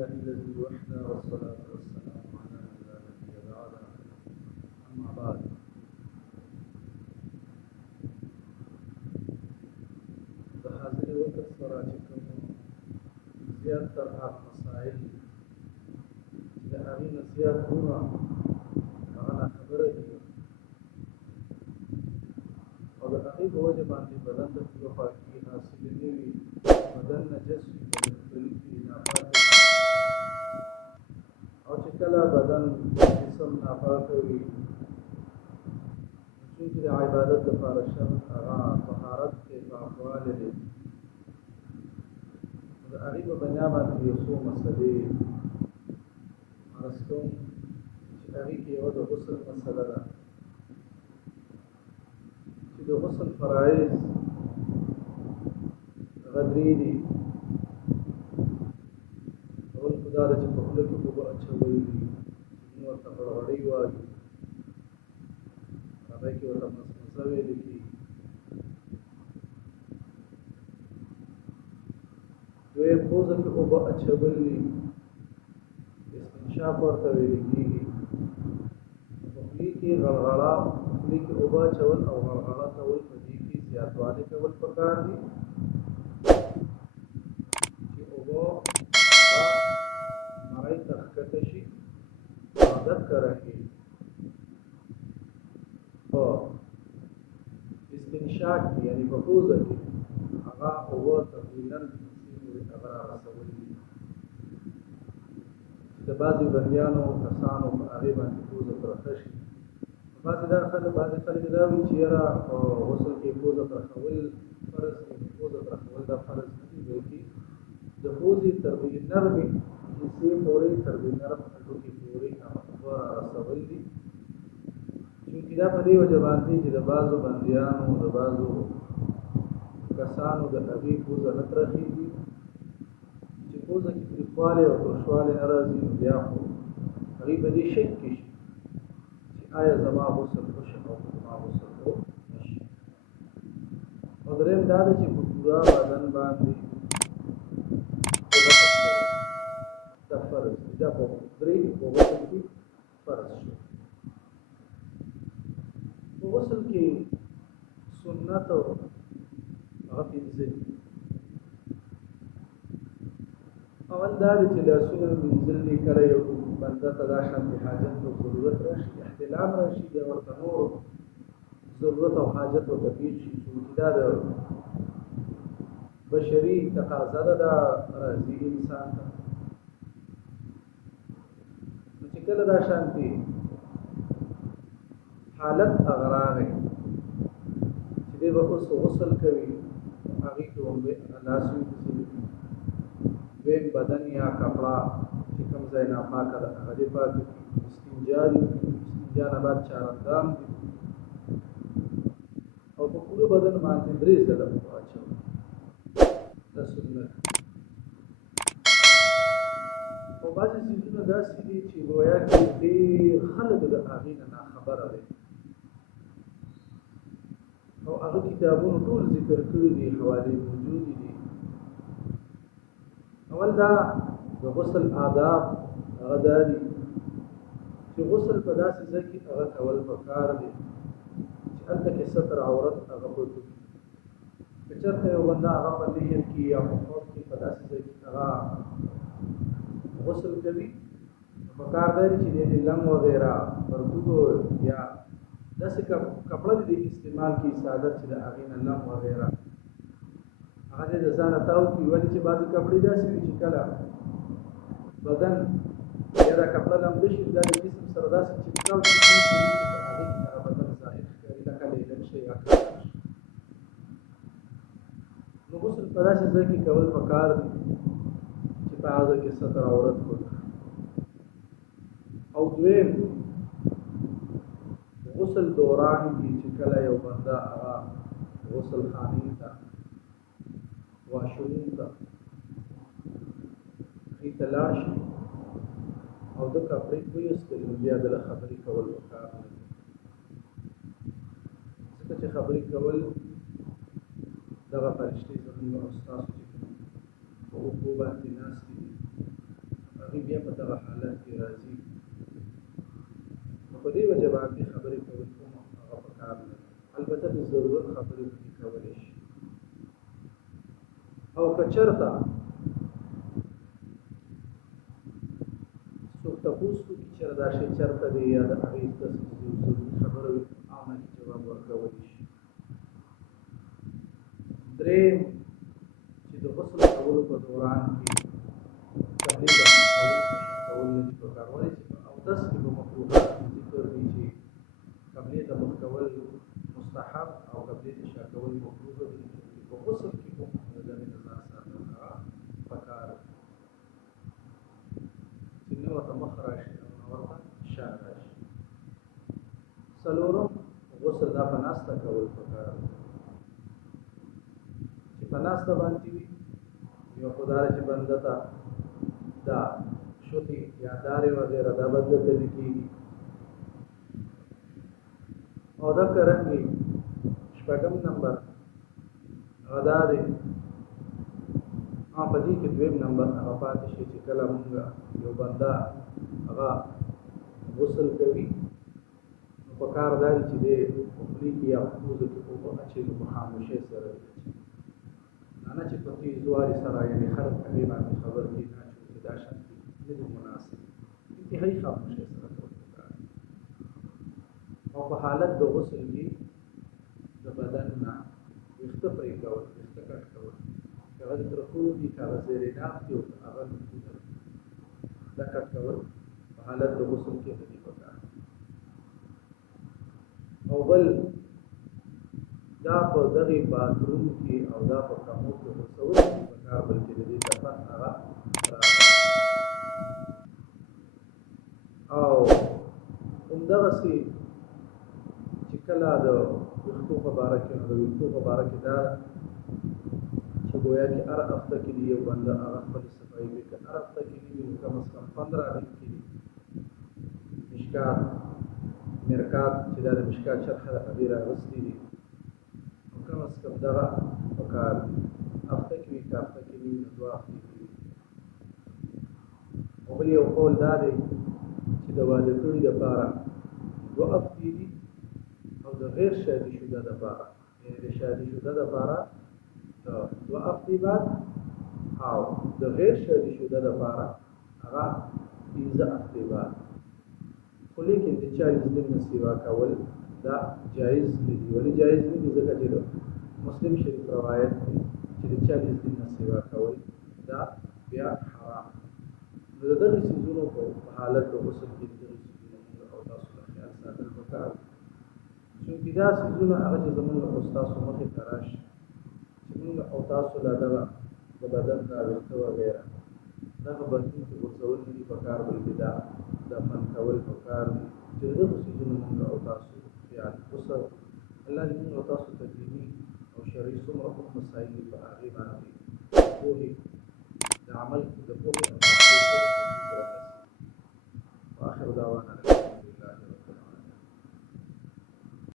لله الذي وحده والصلاة والسلام على من لا نبي بعده أما بعد د حاضرې وخت سره چې کوم زیات تر مسایل د هغې نه زیاتونه هغه ناخبره دي او د هغې په وجه باندې بدن ته پوره پاکي حاصلې نه وي بدن نجس وي بدن پلید وي ناپاکه وي او چې کله بدن جسم ناپاکه وي چونکې د عبادت لپاره شرط هغه طهارت دی پاکوالی دی د هغې په بنا باندې یو څو مسلې عرض کوم چې هغې کې یوه د غسل مسله ده چې د غسل فرایض هغه درې دي اول خو دا ده چې په خوله کې اوبه اچول دي موږ ورته غړغړۍ وایو هغې کې ورته مسمسه ویلې کېږي دویم پوزه کې اوبه اچول دي استنشاق ورته ویلې کېږي په خولې کې غړغړه خولې کې اوبه اچول او غړغړه کول په دې کې زیاتوالی کول پکار دي چې اوبه مرۍ ته ښکته شي عادت کرانګي په استنشاق کې یعنې په پوزه کې هغه اوبه تقریبا هغه رارسول دي چې د بعضې بندیانو کسانو په هغې باندې پوزه ترخه شي بعضې خلک دا وایي چې یاره په غسل کې پوزه ترخول فرض دی پوزه ترخول دا فرض نه دي بلکې د پوزې تر نرمې حصې پورې تر نرم هډوکي پورې هغه اوبه رارسول دي چونکې دا په دې وجه باندې چې د بعضو بندیانو د بعضو کسانو د هغې پوزه نه ترخېږي چې پوزه کې تریخوالی او ترشوالی نه راځي نو بیا خو هغې په دې شک کې شي چې آیا زما غسل وشي او زما غسل نشي او درېیم دا ده چې په پوره بدن باندې اوبه اچول دا فرض دي دا په درې په غسل کې فرض شو په غسل کې سنت هغه پنځه دي اول دا دی چې لاسونه مینځل دي کله یو بنده ته دا شانتې حاجت او ضرورت راشي احتلام راشي بیا ورته نور ضرورت او حاجت ورته پېښ شي چونکې دا د بشري تقاضا ده دا راځي انسان ته نو چې کله دا شانتې حالت هغه راغی چې دی به اوس غسل کوي هغې کې لاس وینځي دویم بدن یا کپړه چې کوم ځای ناپاکه ده هغه دې پاک کړي استنجا دي استنجا نه بعد چارندام دي او په پوره بدن باندې درې ځله اوبه اچول دا سنت او بعضې څیزونه داسې دي چې گویا کې ډېر خلک د هغې نه ناخبره دی او هغه کتابونو ټول ذکر کړي دي حوالې موجودې دي اول دا د غسل آداب هغه دا دي چې غسل په داسې ځای کې هغه کول پکار دي چې هلته کې ستر عورت هغه پټ وي که چېرته یو بنده هغه په لحیه کې یا په خوب کې په داسې ځای کې هغه غسل کوي پکار دی چې دې لنګ وغیره پرتوګو یا داسې کپړه دې استعمال کړي ساده چې د هغې نه لنګ وغیره هغه دې د ځانه تاو کړي ولې چې بعضې کپړې داسې وي چې کله بدن یا دا کپړه لمده شي دا د جسم سره داسې چپکاو چې هغې کې هغه بدن ظاهر ښکاري لکه لیدل شي یا کار شي نو غسل په داسې ځای کې کول پکار دي چې په هغه کې ستر عورت پټ او دویم غسل دوران کې چې کله یو بنده هغه غسل خانې ته واشروم ته هغې ته لاړ شي او د کپړې ویستلې نو بیا دله خبرې کول پکار نه دي ځکه چې خبرې کول دغه فرشتې زموږ او ستاسو چې په اوبو باندې ناستې دي هغوی بیا په دغه حالت کې راځي. نو په دې وجه باندې خبرې کول کوم هغه پکار نه دي. البته د ضرورت خبرې پکې کولی شي. او که چېرته څوک تپوس وکړي چېرې دا شی چېرته دی یا د هغې داسې ضروري خبره وي عامه کې جواب ورکولی شي. درېیم چې د غسل کولو په دوران کې قبلې ته کول نه دي پکار. ولې چې په اودس کې به مکروهات ذکر دي چې قبلې ته مخ کول مستحب او قبلې ته شا کول مکروه دي. په غسل کې کوم د دغې نه ځان ساتل هغه پکار دي چې نه ورته مخ راشي او نه ورته شا راشي. څلورم غسل دا په ناسته کول پکار دي چې په ناسته باندې وي. یو خو دا چې بنده ته دا شوتې یا دارې وغیره دا بنده ته نه کېږي. او دا کرنګې شپږم نمبر هغه دا دی په دې کې دویم نمبر هغه پاتې شي چې کله مونږ یو بنده هغه غسل کوي نو پکار دا دی چې دی په خولې کې یا پوزه کې اوبه اچوي په خاموشۍ سره وي. نه چې په تیزوالي سره یعنې خلک هغې باندې خبر کړي نه چې دا شان نه دي مناسب. انتهایي خاموشۍ سره کول پکار دي. او په حالت د غسل کې د بدن نه ویښته پرې کول، ویښته کټ کول، که هغه د ترخو دي که هغه زیرې ناف دي او که هغه دا کټ کول په حالت د غسل کې نه دي پکار. او بل دا په دغې باتروم کې او دا په کمو کې غوڅول دي پکار، بلکې د دې دفن هغه او همدغسې چې کله د ویښتو په باره کې نو د ویښتو په باره کې دا چې گویا کې هر هفته کې دي یو بنده هغه خپلې صفایي کوي. که هر هفته کې دي نو کم از کم 15 دن کې دي. مشکات مرکات چې دا د مشکات شرحه د هغې راغستې دي نو کم از کم دغه پکار دي. هفته کې وي که هفته کې وي نو 2 هفتې کې وي. او بل یو قول دا دی چې د واده کړي دپاره 2 هفتې دي او د غیر شادي شده دپاره یعنې د شادي شده دپاره 2 هفتې بعد او د غیر شادي شده دپاره هغه 15 هفتې بعد. خو لیکن د 40 دن نه سیوا کول دا جایز نه دي. ولې جایز نه دي؟ ځکه چې د مسلم شریف روایت دی چې د 40 دن نه سیوا کول دا بیا حرام. نو د دغې څیزونو په حالت د غسل کې د دغې څیزونو موږ او تاسو له خیال ساتل پکار دي. چونکې دا څیزونه هغه چې زموږ او ستاسو مخې ته راشي چې موږ او تاسو له دغه د بدن دا ویښته وغیره دغه بدن کې غورځول نه دي پکار، بلکې دا دفن کول پکار دي چې د دغو څیزونو موږ او تاسو خیال وساتو. الله دې موږ او تاسو ته دیني او شرعي څومره مسایل دي په هغې باندې